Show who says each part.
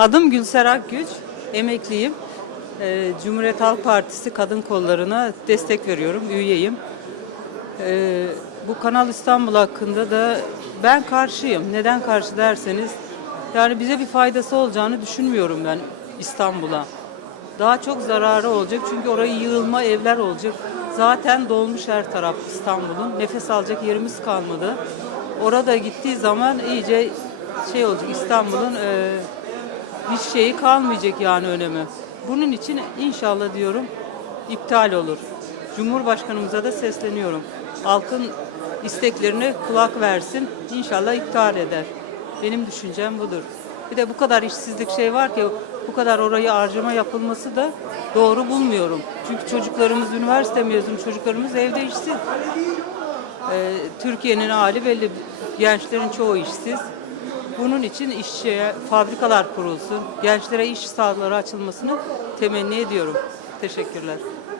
Speaker 1: Adım Gülser Akgüç, emekliyim. Ee, Cumhuriyet Halk Partisi kadın kollarına destek veriyorum, üyeyim. Ee, bu Kanal İstanbul hakkında da ben karşıyım. Neden karşı derseniz, yani bize bir faydası olacağını düşünmüyorum ben İstanbul'a. Daha çok zararı olacak çünkü orayı yığılma evler olacak. Zaten dolmuş her taraf İstanbul'un. Nefes alacak yerimiz kalmadı. Orada gittiği zaman iyice şey olacak İstanbul'un e, hiç şeyi kalmayacak yani önemi. Bunun için inşallah diyorum iptal olur. Cumhurbaşkanımıza da sesleniyorum. Halkın isteklerine kulak versin. İnşallah iptal eder. Benim düşüncem budur. Bir de bu kadar işsizlik şey var ki bu kadar orayı harcama yapılması da doğru bulmuyorum. Çünkü çocuklarımız üniversite mezunu çocuklarımız evde işsiz. Ee, Türkiye'nin hali belli. Gençlerin çoğu işsiz. Bunun için işçiye fabrikalar kurulsun, gençlere iş sahaları açılmasını temenni ediyorum. Teşekkürler.